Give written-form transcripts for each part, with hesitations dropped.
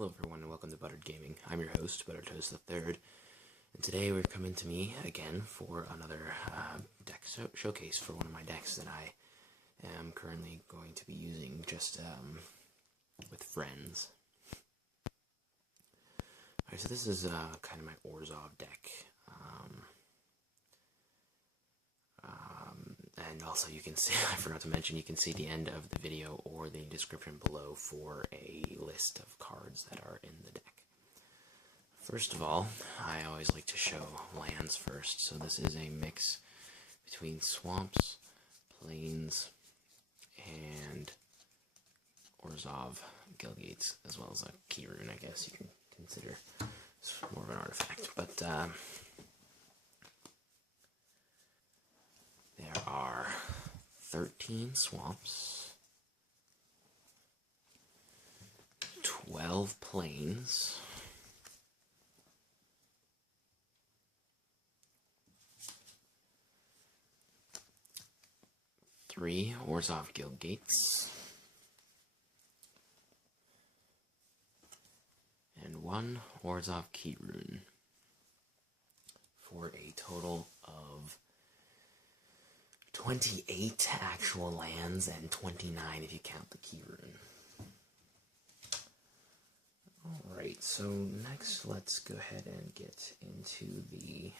Hello everyone and welcome to ButteredGaming. I'm your host, ButteredToast III, and today we're coming to me again for another deck showcase for one of my decks that I am currently going to be using just with friends. Alright, so this is kind of my Orzhov deck. And also you can see, I forgot to mention, you can see the end of the video or the description below for a list of cards that are in the deck. First of all, I always like to show lands first, so this is a mix between swamps, plains, and Orzhov Guildgates, as well as a key rune, I guess you can consider. It's more of an artifact, but there are 13 swamps, 12 plains, 3 Orzhov Guildgates, and 1 Orzhov key rune, for a total of 28 actual lands and 29 if you count the key rune. Alright, so next let's go ahead and get into the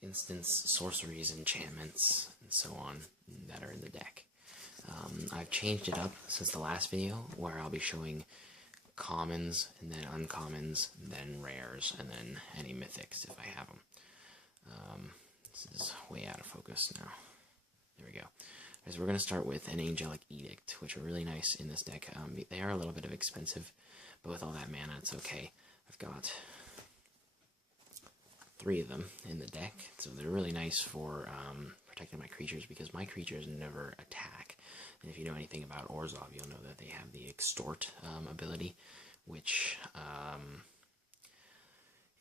instance sorceries, enchantments, and so on that are in the deck. I've changed it up since the last video, where I'll be showing commons, and then uncommons, and then rares, and then any mythics if I have them. This is way out of focus now. There we go. So we're going to start with an Angelic Edict, which are really nice in this deck. They are a little bit expensive, but with all that mana, it's okay. I've got 3 of them in the deck, so they're really nice for protecting my creatures, because my creatures never attack. And if you know anything about Orzhov, you'll know that they have the Extort ability, which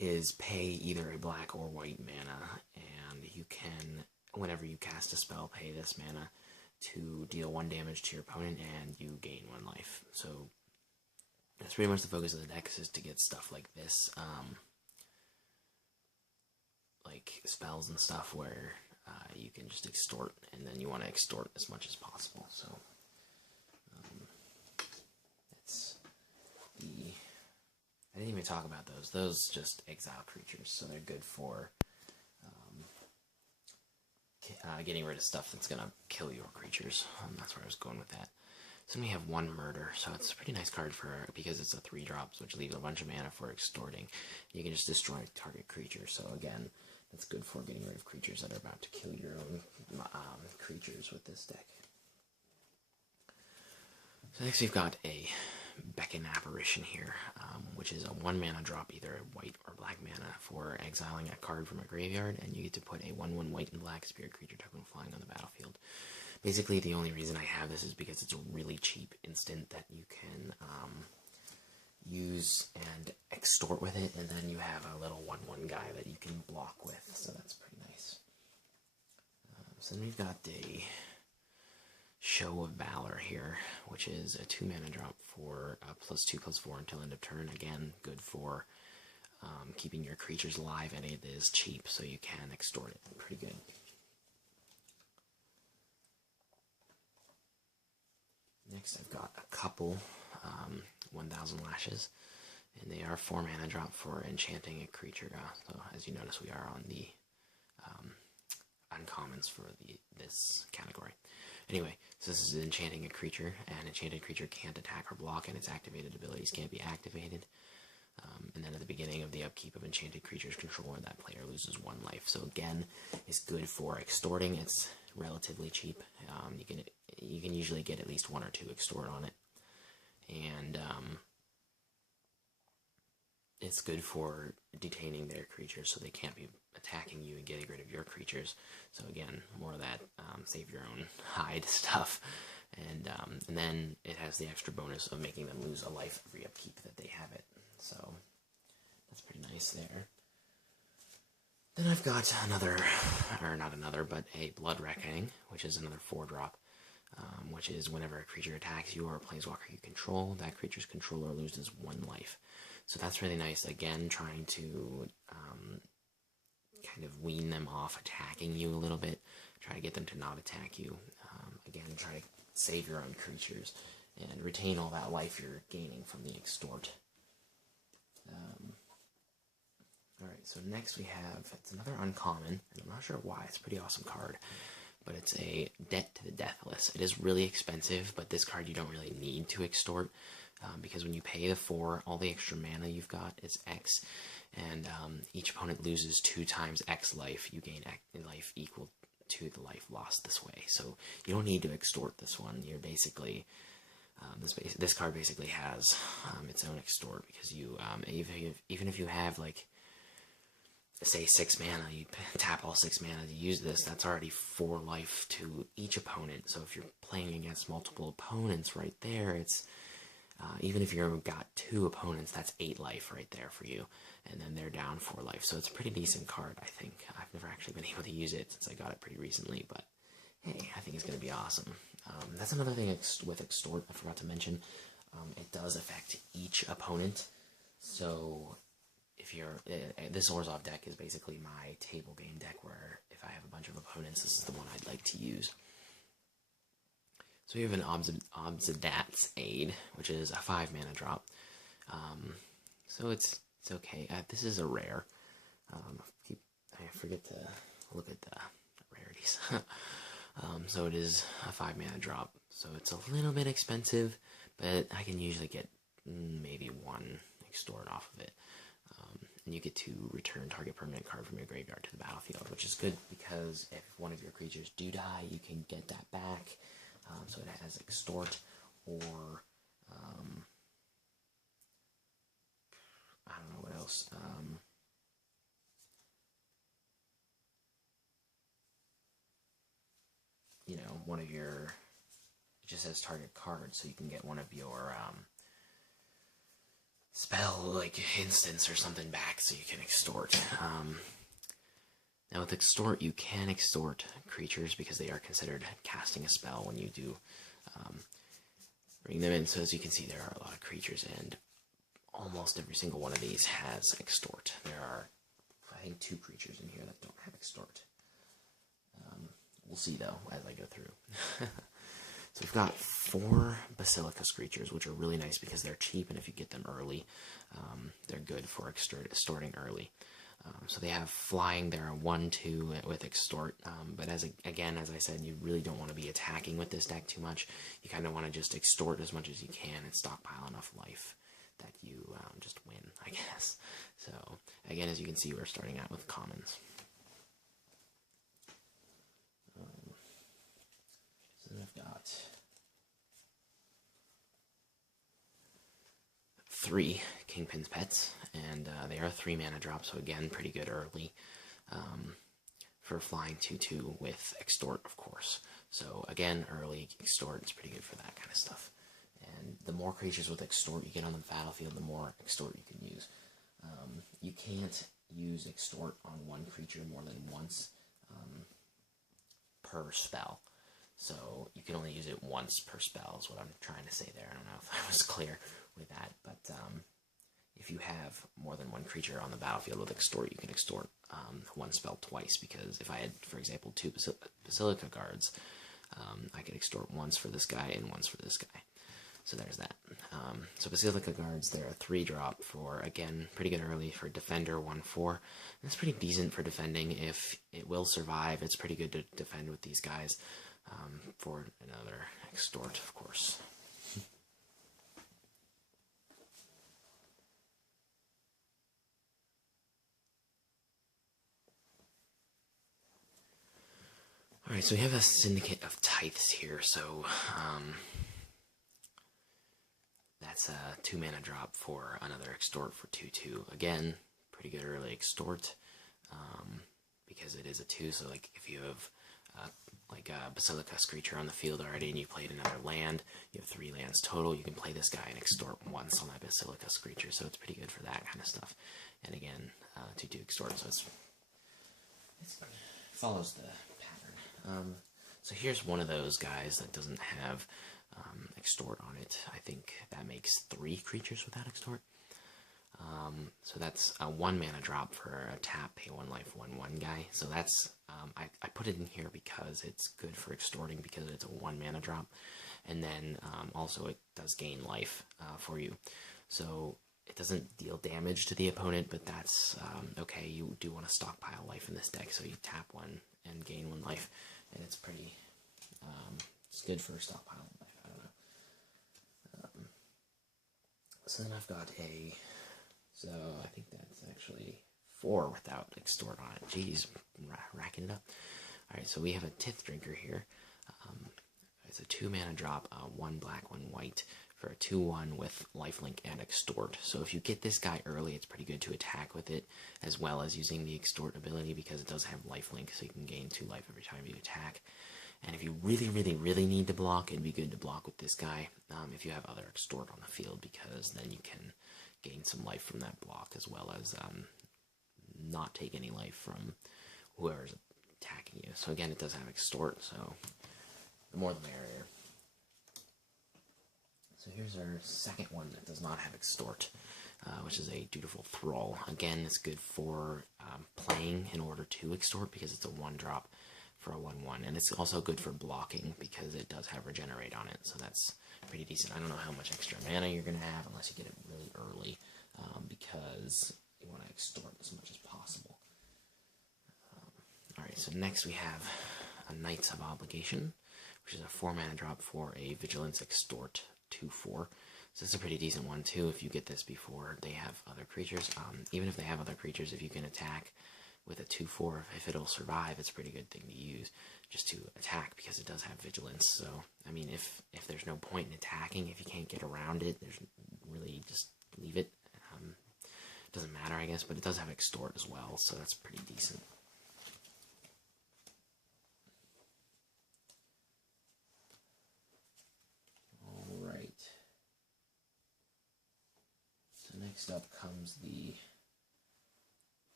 is pay either a black or white mana, and you can, whenever you cast a spell, pay this mana to deal 1 damage to your opponent, and you gain 1 life. So that's pretty much the focus of the deck, is to get stuff like this, like spells and stuff where you can just extort, and then you want to extort as much as possible. So that's the... I didn't even talk about those. Those just exile creatures, so they're good for getting rid of stuff that's going to kill your creatures. That's where I was going with that. So we have 1 murder, so it's a pretty nice card for, because it's a 3-drop, which leaves a bunch of mana for extorting. You can just destroy a target creature, so again, that's good for getting rid of creatures that are about to kill your own creatures with this deck. So next we've got a Beckham Apparition here, which is a 1 mana drop, either white or black mana, for exiling a card from a graveyard, and you get to put a 1/1 white and black spirit creature token flying on the battlefield. Basically, the only reason I have this is because it's a really cheap instant that you can use and extort with it, and then you have a little 1/1 guy that you can block with, so that's pretty nice. So then we've got a Show of Valor here, which is a 2 mana drop for +2/+4 until end of turn. Again, good for keeping your creatures alive, and it is cheap, so you can extort it. Pretty good. Next, I've got a couple 1000 Lashes, and they are 4 mana drop for enchanting a creature. So as you notice, we are on the uncommons for this category. Anyway, so this is enchanting a creature, and enchanted creature can't attack or block, and its activated abilities can't be activated. And then at the beginning of the upkeep of enchanted creature's controller, that player loses 1 life. So again, it's good for extorting. It's relatively cheap. You can usually get at least 1 or 2 extort on it, and it's good for detaining their creatures so they can't be attacking you and getting rid of your creatures. So again, more of that save your own hide stuff. And then it has the extra bonus of making them lose a life every upkeep that they have it. So that's pretty nice there. Then I've got another, or not another, but a Blood Reckoning, which is another 4-drop. which is whenever a creature attacks you or a planeswalker you control, that creature's controller loses 1 life. So that's really nice. Again, trying to kind of wean them off attacking you a little bit. Try to get them to not attack you. Again, try to save your own creatures and retain all that life you're gaining from the Extort. Alright, so next we have, it's another uncommon, and I'm not sure why, it's a pretty awesome card, but it's a Debt to the Deathless. It is really expensive, but this card you don't really need to Extort, because when you pay the 4, all the extra mana you've got is X, and each opponent loses 2 times X life. You gain life equal to the life lost this way, so you don't need to Extort this one. You're basically... this card basically has its own Extort, because you even if you have, like, say 6 mana, you tap all 6 mana to use this, that's already 4 life to each opponent. So if you're playing against multiple opponents right there, it's even if you've got 2 opponents, that's 8 life right there for you, and then they're down 4 life. So it's a pretty decent card, I think. I've never actually been able to use it since I got it pretty recently, but hey, I think it's going to be awesome. That's another thing with Extort I forgot to mention. It does affect each opponent. So if you're... this Orzhov deck is basically my table game deck, where if I have a bunch of opponents, this is the one I'd like to use. So we have an Obsidat's Aid, which is a 5 mana drop. So it's okay. This is a rare. I forget to look at the rarities. So it is a 5 mana drop, so it's a little bit expensive, but I can usually get maybe 1 Extort off of it. And you get to return target permanent card from your graveyard to the battlefield, which is good because if one of your creatures do die, you can get that back. So it has Extort, or I don't know what else. You know, one of your, it just says target card, so you can get one of your spell, like instance or something back, so you can Extort. Now with Extort, you can Extort creatures because they are considered casting a spell when you do bring them in. So as you can see, there are a lot of creatures, and almost every single one of these has Extort. There are, I think, 2 creatures in here that don't have Extort. We'll see, though, as I go through. So we've got 4 Basilica creatures, which are really nice because they're cheap, and if you get them early, they're good for extorting early. So they have flying. They're a 1/2 with Extort, but again, as I said, you really don't want to be attacking with this deck too much. You kind of want to just Extort as much as you can and stockpile enough life that you just win, I guess. So again, as you can see, we're starting out with commons. So then I've got 3 Kingpin's Pets, and they are 3 mana drops, so again, pretty good early for flying 2/2 with Extort, of course. So again, early Extort is pretty good for that kind of stuff. And the more creatures with Extort you get on the battlefield, the more Extort you can use. You can't use Extort on one creature more than once per spell. So you can only use it once per spell is what I'm trying to say there. I don't know if I was clear with that, but if you have more than 1 creature on the battlefield with Extort, you can Extort 1 spell twice, because if I had, for example, 2 Basilica guards, I could Extort once for this guy and once for this guy. So there's that. So Basilica guards, they're a 3-drop for, again, pretty good early for Defender 1/4. It's pretty decent for defending. If it will survive, it's pretty good to defend with these guys. For another Extort, of course. Alright, so we have a Syndicate of Tithes here, so that's a 2 mana drop for another Extort for 2/2. Again, pretty good early Extort, because it is a 2, so like if you have like a Basilica creature on the field already and you played another land, you have 3 lands total, you can play this guy and Extort once on that Basilica creature, so it's pretty good for that kind of stuff. And again, 2/2 Extort, so it follows the pattern. So here's one of those guys that doesn't have Extort on it. I think that makes 3 creatures without Extort. So that's a 1 mana drop for a tap, pay 1 life, 1/1 guy. So that's, I put it in here because it's good for extorting because it's a 1 mana drop. And then also it does gain life for you. So it doesn't deal damage to the opponent, but that's okay. You do want to stockpile life in this deck, so you tap 1 and gain 1 life. And it's pretty, it's good for stockpiling life, I don't know. So then I've got so I think that's actually 4 without Extort on it. Jeez, racking it up. Alright, so we have a Tith Drinker here. It's a 2 mana drop, 1 black, 1 white, for a 2/1 with lifelink and Extort. So if you get this guy early, it's pretty good to attack with it, as well as using the Extort ability, because it does have lifelink, so you can gain 2 life every time you attack. And if you really, really, really need to block, it'd be good to block with this guy if you have other Extort on the field, because then you can gain some life from that block, as well as not take any life from whoever's attacking you. So again, it does have Extort, so the more the merrier. So here's our second one that does not have Extort, which is a Dutiful Thrall. Again, it's good for playing in order to Extort because it's a 1-drop for a 1/1, and it's also good for blocking because it does have Regenerate on it, so that's pretty decent. I don't know how much extra mana you're going to have unless you get it really early, because you want to Extort as much as possible. Alright, so next we have a Knights of Obligation, which is a 4 mana drop for a Vigilance Extort 2/4. So it's a pretty decent one too if you get this before they have other creatures. Even if they have other creatures, if you can attack with a 2/4, if it'll survive, it's a pretty good thing to use just to attack because it does have Vigilance. So, I mean, if there's no point in attacking, if you can't get around it, there's really just leave it. Doesn't matter, I guess, but it does have Extort as well, so that's pretty decent. Alright. So next up comes the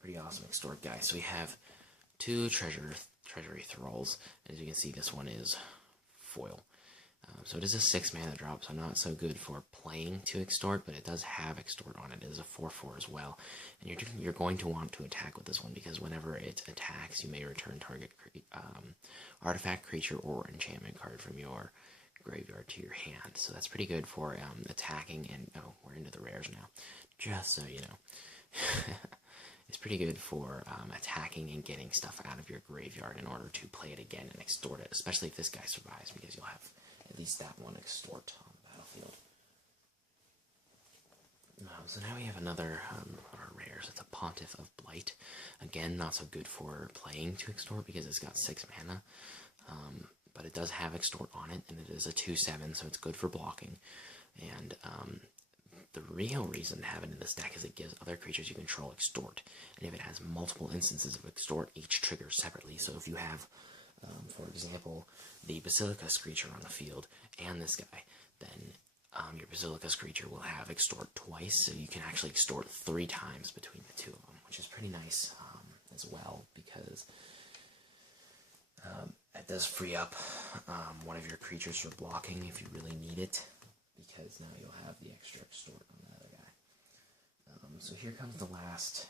pretty awesome Extort guy. So we have 2 Treasury Thralls, and as you can see, this one is foil. So it is a 6 mana drop, so not so good for playing to Extort, but it does have Extort on it. It is a 4/4 as well, and you're going to want to attack with this one because whenever it attacks, you may return target artifact, creature, or enchantment card from your graveyard to your hand. So that's pretty good for attacking. And oh, we're into the rares now, just so you know. It's pretty good for attacking and getting stuff out of your graveyard in order to play it again and Extort it, especially if this guy survives, because you'll have at least that one Extort on the battlefield. So now we have another our rares. It's a Pontiff of Blight. Again, not so good for playing to Extort because it's got 6 mana, but it does have Extort on it, and it is a 2/7, so it's good for blocking. And the real reason to have it in this deck is it gives other creatures you control Extort, and if it has multiple instances of Extort, each triggers separately. So if you have, for example, the Basilicus creature on the field and this guy, then your Basilicus creature will have Extort twice, so you can actually Extort 3 times between the 2 of them, which is pretty nice as well, because it does free up one of your creatures for blocking if you really need it, because now you'll have the extra Extort on the other guy. So here comes the last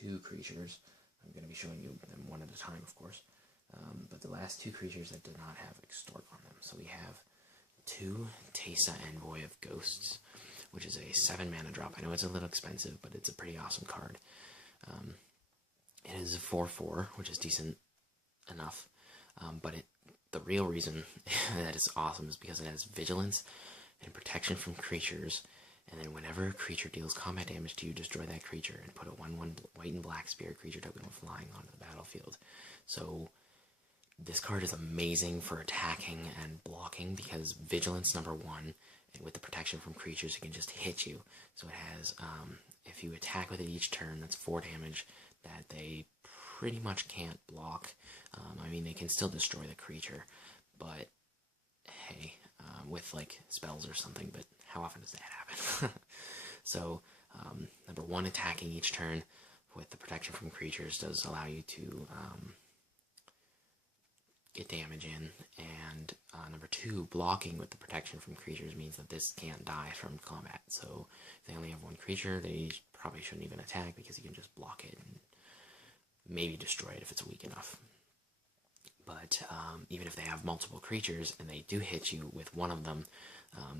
2 creatures. I'm going to be showing you them one at a time, of course. But the last 2 creatures that do not have Extort on them. So we have 2 Teysa Envoy of Ghosts, which is a 7 mana drop. I know it's a little expensive, but it's a pretty awesome card. It is a 4/4, which is decent enough. But the real reason that it's awesome is because it has Vigilance and protection from creatures, and then whenever a creature deals combat damage to you, destroy that creature and put a 1/1 white and black spirit creature token flying onto the battlefield. So this card is amazing for attacking and blocking because Vigilance #1, and with the protection from creatures, it can just hit you. So it has, if you attack with it each turn, that's 4 damage that they pretty much can't block. I mean, they can still destroy the creature, but hey, with like spells or something, but how often does that happen? So Number 1, attacking each turn with the protection from creatures does allow you to get damage in, and number 2, blocking with the protection from creatures means that this can't die from combat. So if they only have 1 creature, they probably shouldn't even attack, because you can just block it and maybe destroy it if it's weak enough. But even if they have multiple creatures and they do hit you with one of them,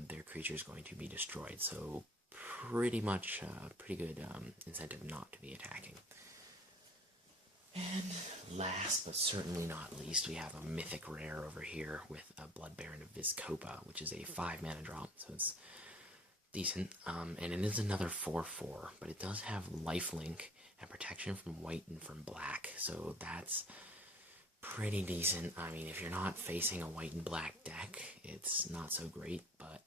their creature is going to be destroyed. So pretty much pretty good incentive not to be attacking. And last but certainly not least, we have a mythic rare over here with a Blood Baron of Vizkopa, which is a 5-mana drop, so it's decent. And it is another 4/4, but it does have lifelink and protection from white and from black, so that's pretty decent. I mean, if you're not facing a white and black deck, it's not so great, but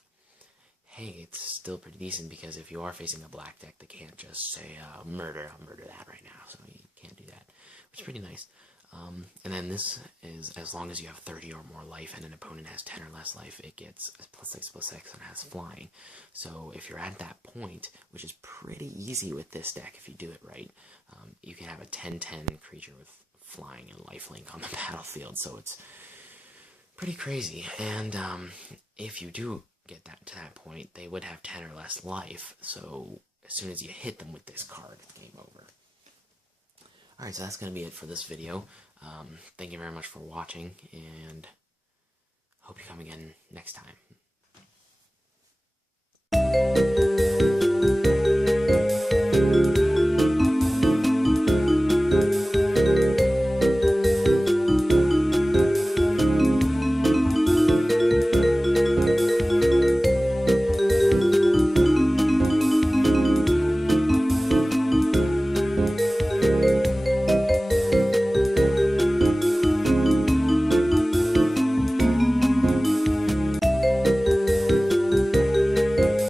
hey, it's still pretty decent, because if you are facing a black deck, they can't just say, I'll murder that right now, so you can't do that, which is pretty nice. And then this is, as long as you have 30 or more life and an opponent has 10 or less life, it gets +6/+6 and has flying. So if you're at that point, which is pretty easy with this deck if you do it right, you can have a 10/10 creature with flying and lifelink on the battlefield, so it's pretty crazy. And if you do get that to that point, they would have 10 or less life, so as soon as you hit them with this card, it's game over. Alright, so that's going to be it for this video. Thank you very much for watching, and hope you come again next time.